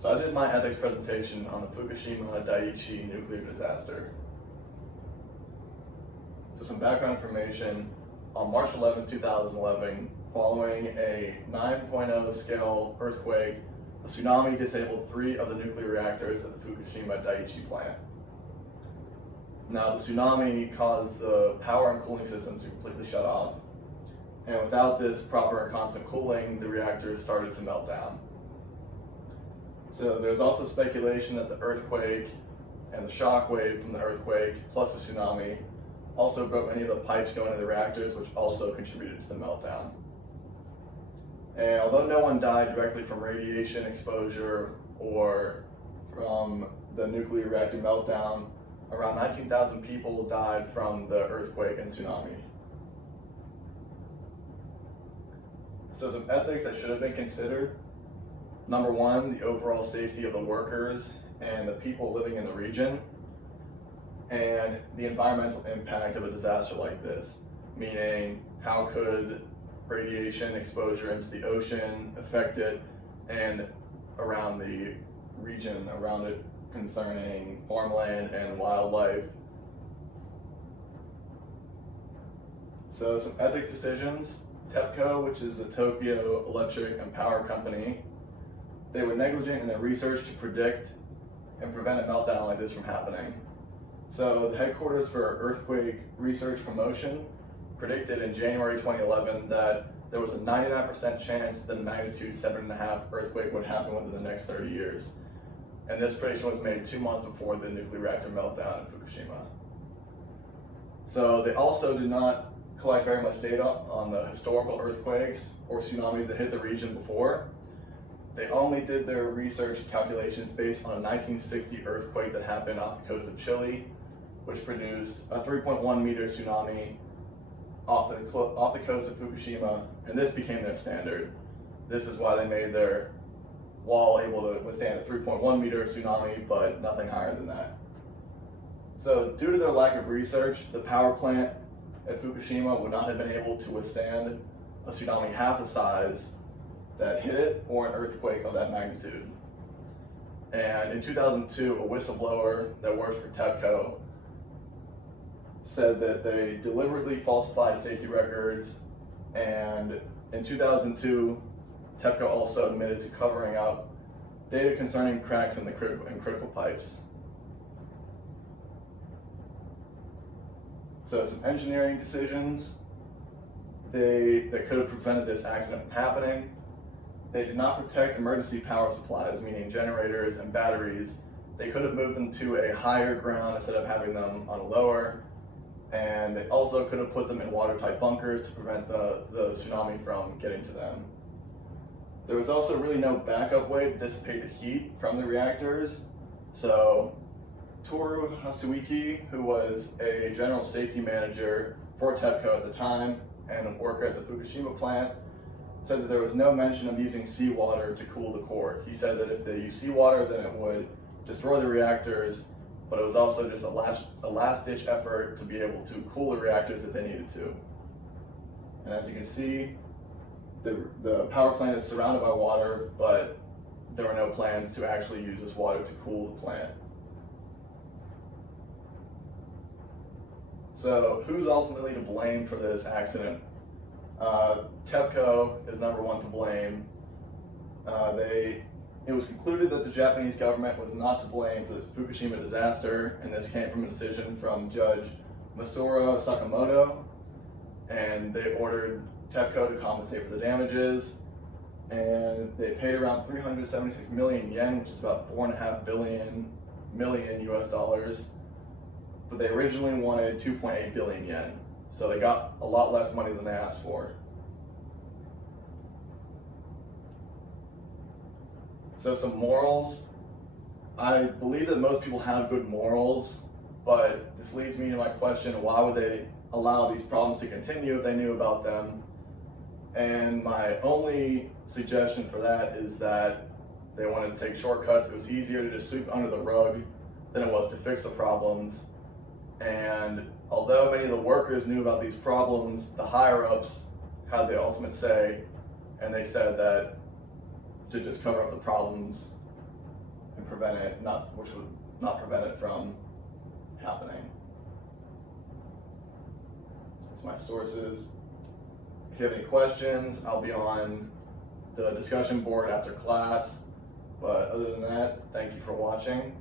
So I did my ethics presentation on the Fukushima Daiichi nuclear disaster. So some background information. On March 11, 2011, following a 9.0 scale earthquake, a tsunami disabled 3 of the nuclear reactors at the Fukushima Daiichi plant. Now, the tsunami caused the power and cooling systems to completely shut off, and without this proper and constant cooling, the reactors started to melt down. So there's also speculation that the earthquake and the shock wave from the earthquake plus the tsunami also broke many of the pipes going to the reactors, which also contributed to the meltdown. And although no one died directly from radiation exposure or from the nuclear reactor meltdown, around 19,000 people died from the earthquake and tsunami. So some ethics that should have been considered. Number one, the overall safety of the workers and the people living in the region, and the environmental impact of a disaster like this, meaning how could radiation exposure into the ocean affect it, and around the region around it concerning farmland and wildlife. So some ethics decisions. TEPCO, which is the Tokyo Electric and Power Company, they were negligent in their research to predict and prevent a meltdown like this from happening. So the headquarters for earthquake research promotion predicted in January 2011 that there was a 99% chance that a magnitude 7.5 earthquake would happen within the next 30 years. And this prediction was made 2 months before the nuclear reactor meltdown in Fukushima. So they also did not collect very much data on the historical earthquakes or tsunamis that hit the region before. They only did their research and calculations based on a 1960 earthquake that happened off the coast of Chile, which produced a 3.1 meter tsunami off the coast of Fukushima, and this became their standard. This is why they made their wall able to withstand a 3.1 meter tsunami, but nothing higher than that. So due to their lack of research, the power plant at Fukushima would not have been able to withstand a tsunami half the size that hit it or an earthquake of that magnitude. And in 2002, a whistleblower that works for TEPCO said that they deliberately falsified safety records, and in 2002, TEPCO also admitted to covering up data concerning cracks in the critical pipes. So some engineering decisions that could have prevented this accident from happening. They did not protect emergency power supplies, meaning generators and batteries. They could have moved them to a higher ground instead of having them on a lower. And they also could have put them in watertight bunkers to prevent the tsunami from getting to them. There was also really no backup way to dissipate the heat from the reactors. So Toru Hasuiki, who was a general safety manager for TEPCO at the time and a worker at the Fukushima plant, said that there was no mention of using seawater to cool the core. He said that if they used seawater, then it would destroy the reactors, but it was also just a last-ditch effort to be able to cool the reactors if they needed to. And as you can see, the power plant is surrounded by water, but there were no plans to actually use this water to cool the plant. So who's ultimately to blame for this accident? TEPCO is number one to blame. It was concluded that the Japanese government was not to blame for this Fukushima disaster, and this came from a decision from Judge Masuro Sakamoto, and they ordered TEPCO to compensate for the damages, and they paid around 376 million yen, which is about 4.5 million US dollars, but they originally wanted 2.8 billion yen, so they got a lot less money than they asked for. So some morals. I believe that most people have good morals, but this leads me to my question, why would they allow these problems to continue if they knew about them? And my only suggestion for that is that they wanted to take shortcuts. It was easier to just sweep under the rug than it was to fix the problems. And although many of the workers knew about these problems, the higher-ups had the ultimate say, and they said that to just cover up the problems and which would not prevent it from happening. That's my sources. If you have any questions, I'll be on the discussion board after class. But other than that, thank you for watching.